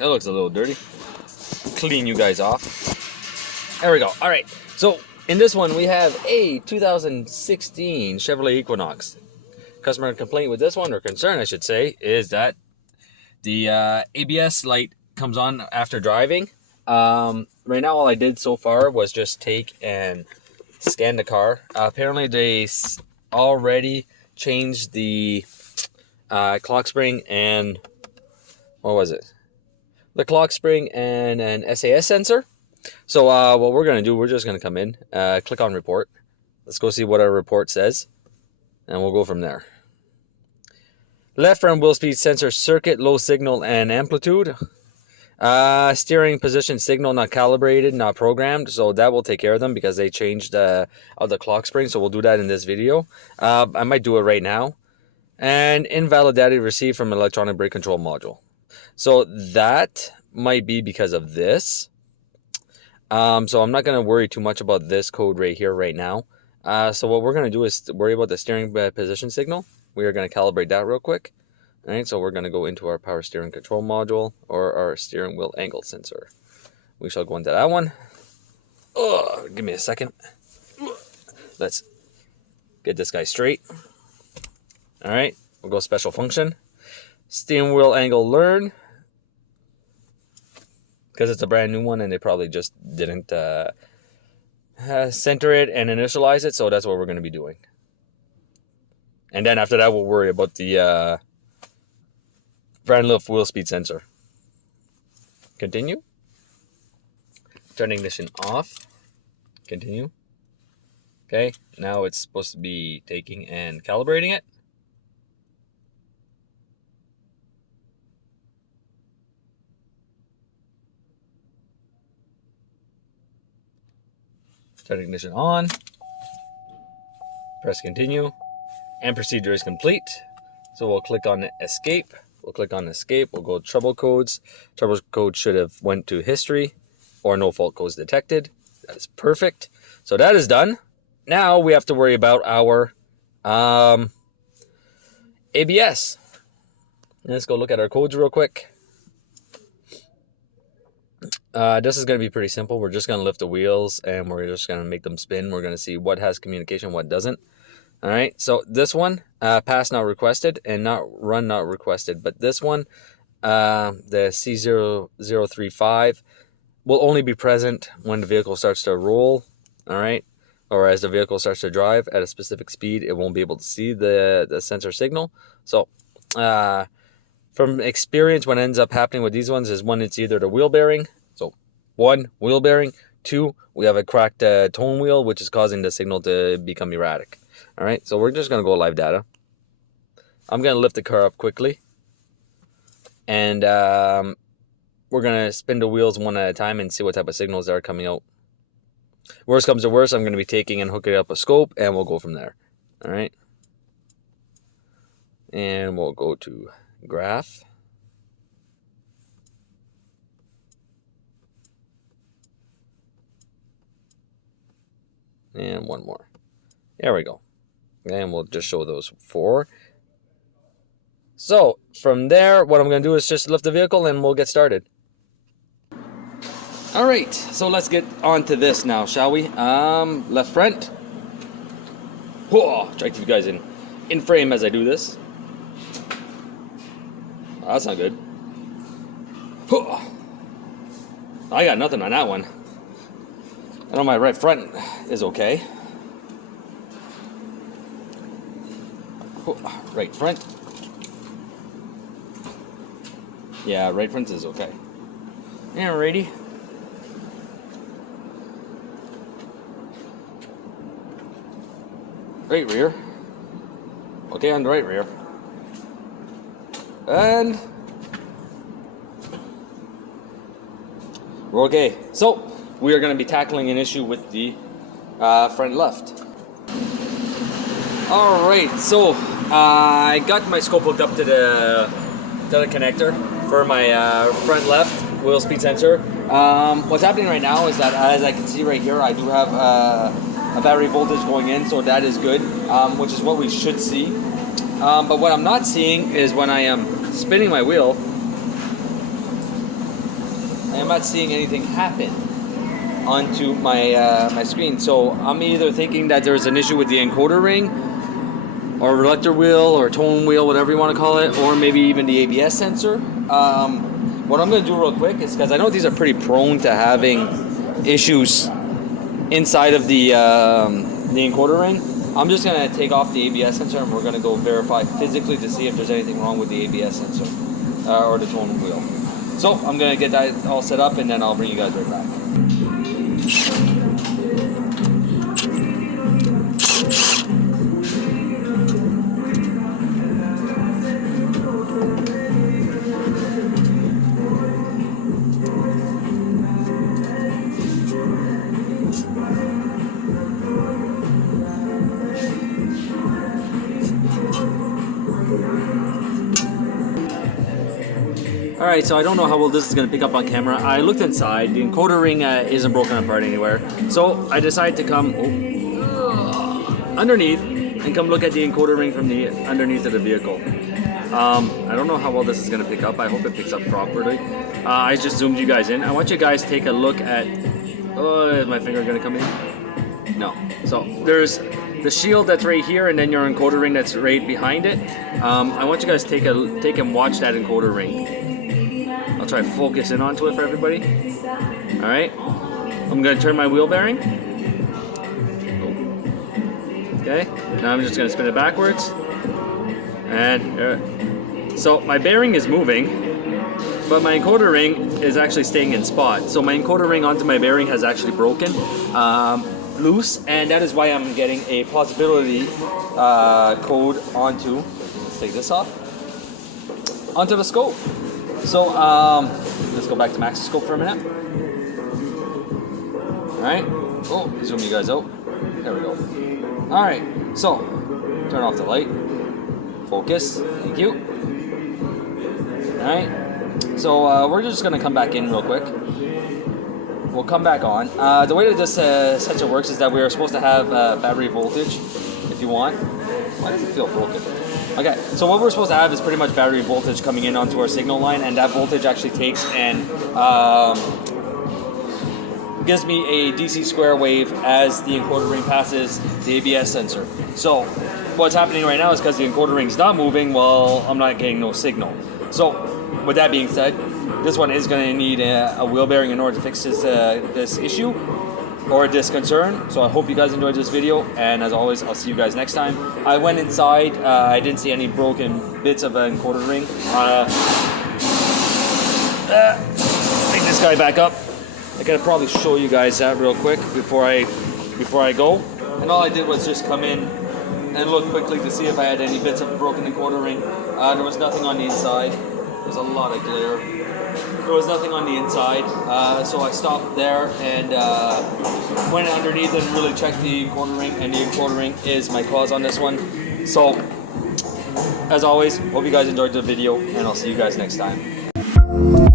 That looks a little dirty. Clean you guys off. There we go. All right. So in this one, we have a 2016 Chevrolet Equinox. Customer complaint with this one, or concern I should say, is that the ABS light comes on after driving. Right now, all I did so far was just take and scan the car. Apparently, they already changed the clock spring and what was it? The clock spring and an SAS sensor. So what we're gonna do, we're just gonna come in, click on report. Let's go see what our report says, and we'll go from there. Left front wheel speed sensor circuit, low signal and amplitude. Steering position signal not calibrated, not programmed. So that will take care of them because they changed the clock spring. So we'll do that in this video. I might do it right now. And invalid data received from electronic brake control module. So that might be because of this. So I'm not going to worry too much about this code right here right now. So what we're going to do is worry about the steering position signal. We are going to calibrate that real quick. All right, so we're going to go into our power steering control module, or our steering wheel angle sensor. We shall go into that one. Oh, give me a second. Let's get this guy straight. All right, we'll go special function. Steering wheel angle learn. Because it's a brand new one and they probably just didn't center it and initialize it, so that's what we're going to be doing. And then after that, we'll worry about the brand lift wheel speed sensor. Continue. Turn ignition off. Continue. Okay, now it's supposed to be taking and calibrating it. Turn ignition on. Press continue. And procedure is complete. So we'll click on escape. We'll click on escape. We'll go trouble codes. Trouble code should have went to history or no fault codes detected. That is perfect. So that is done. Now we have to worry about our ABS. Let's go look at our codes real quick. This is going to be pretty simple. We're just going to lift the wheels and we're just going to make them spin. We're going to see what has communication, what doesn't. All right, so this one, pass not requested and not run not requested. But this one, the C0035, will only be present when the vehicle starts to roll, all right? Or as the vehicle starts to drive at a specific speed, it won't be able to see the sensor signal. So from experience, what ends up happening with these ones is one, it's either the wheel bearing. So one, wheel bearing. Two, we have a cracked tone wheel, which is causing the signal to become erratic. All right, so we're just going to go live data. I'm going to lift the car up quickly. And we're going to spin the wheels one at a time and see what type of signals are coming out. Worst comes to worst, I'm going to be taking and hooking up a scope, and we'll go from there. All right. And we'll go to graph. And one more. There we go. And we'll just show those four. So from there, what I'm going to do is just lift the vehicle and we'll get started. All right, so let's get on to this now, shall we? Left front. Whoa, try to keep you guys in frame as I do this. Oh, that's not good. Whoa. I got nothing on that one. I know my right front is okay. Right front. Yeah, right front is okay. Alrighty. Right rear. Okay, on the right rear. And we're okay. So we are going to be tackling an issue with the front left. All right, so I got my scope hooked up to the connector for my front left wheel speed sensor. What's happening right now is that, as I can see right here, I do have a battery voltage going in, so that is good, which is what we should see. But what I'm not seeing is when I am spinning my wheel, I'm not seeing anything happen onto my my screen. So I'm either thinking that there's an issue with the encoder ring, or reluctor wheel, or tone wheel, whatever you want to call it, or maybe even the ABS sensor. What I'm going to do real quick is, because I know these are pretty prone to having issues inside of the encoder ring, I'm just going to take off the ABS sensor and we're going to go verify physically to see if there's anything wrong with the ABS sensor or the tone wheel. So I'm going to get that all set up and then I'll bring you guys right back. Alright, so I don't know how well this is going to pick up on camera. I looked inside, the encoder ring isn't broken apart anywhere. So I decided to come underneath and come look at the encoder ring from the underneath of the vehicle. I don't know how well this is going to pick up. I hope it picks up properly. I just zoomed you guys in. I want you guys to take a look at... Oh, is my finger going to come in? No. So there's the shield that's right here, and then your encoder ring that's right behind it. I want you guys to take and watch that encoder ring. I'll try to focus in onto it for everybody. Alright. I'm going to turn my wheel bearing. Okay. Now I'm just going to spin it backwards. And so my bearing is moving, but my encoder ring is actually staying in spot. So my encoder ring onto my bearing has actually broken loose, and that is why I'm getting a plausibility code onto, let's take this off, onto the scope. So let's go back to max scope for a minute. Alright. Oh, zoom you guys out. There we go. Alright, so turn off the light. Focus. Thank you. Alright. So we're just going to come back in real quick. We'll come back on. The way that this sensor works is that we are supposed to have battery voltage, if you want. Why does it feel broken? Okay, so what we're supposed to have is pretty much battery voltage coming in onto our signal line, and that voltage actually takes and gives me a DC square wave as the encoder ring passes the ABS sensor. So what's happening right now is because the encoder ring's not moving, well, I'm not getting no signal. So with that being said, this one is going to need a wheel bearing in order to fix this issue or this concern. So I hope you guys enjoyed this video, and as always, I'll see you guys next time. I went inside, I didn't see any broken bits of an encoder ring. Take this guy back up. I gotta probably show you guys that real quick before I go. And all I did was just come in and look quickly to see if I had any bits of broken encoder ring. There was nothing on the inside. There's a lot of glare. There was nothing on the inside, so I stopped there and went underneath and really checked the encoder ring, and the encoder ring is my cause on this one. So, as always, hope you guys enjoyed the video, and I'll see you guys next time.